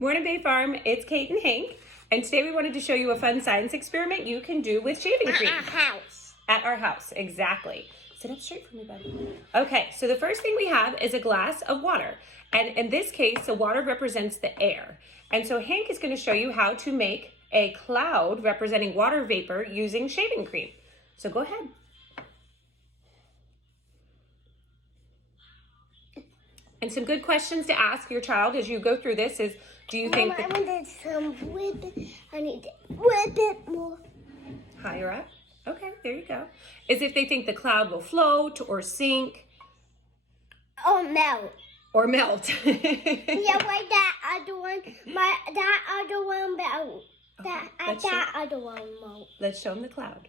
Morning Bay Farm, it's Kate and Hank, and today we wanted to show you a fun science experiment you can do with shaving cream. At our house. At our house, exactly. Sit up straight for me, buddy. Okay, so the first thing we have is a glass of water, and in this case, the water represents the air. And so Hank is going to show you how to make a cloud representing water vapor using shaving cream. So go ahead. And some good questions to ask your child as you go through this is, do you think I wanted some whip. I need to whip it more. Higher up? Okay, there you go. Is if they think the cloud will float or sink. Or melt. Or melt. Yeah, like that other one. That other one melt. That other one melt. Let's show them the cloud.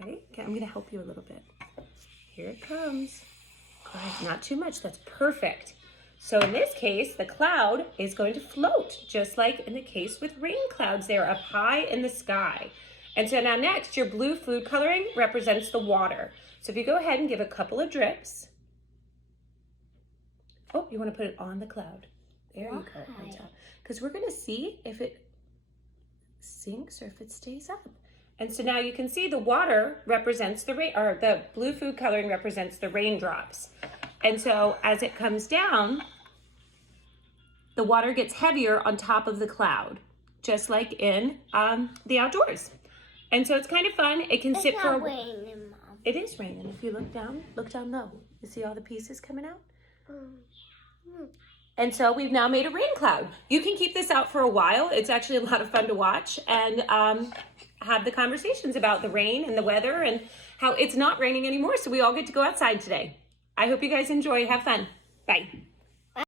Ready? Okay, I'm going to help you a little bit. Here it comes. Good, not too much. That's perfect. So in this case, the cloud is going to float, just like in the case with rain clouds. They're up high in the sky. And so now next, your blue food coloring represents the water. So if you go ahead and give a couple of drips. Oh, you want to put it on the cloud. There you go. Because we're going to see if it sinks or if it stays up. And so now you can see the water represents the rain, or the blue food coloring represents the raindrops. And so as it comes down, the water gets heavier on top of the cloud, just like in the outdoors. And so it's kind of fun. It can sit for a while. It's not raining, Mom. It is raining. If you look down low. You see all the pieces coming out? And so we've now made a rain cloud. You can keep this out for a while. It's actually a lot of fun to watch and have the conversations about the rain and the weather and how it's not raining anymore. So we all get to go outside today. I hope you guys enjoy. Have fun. Bye.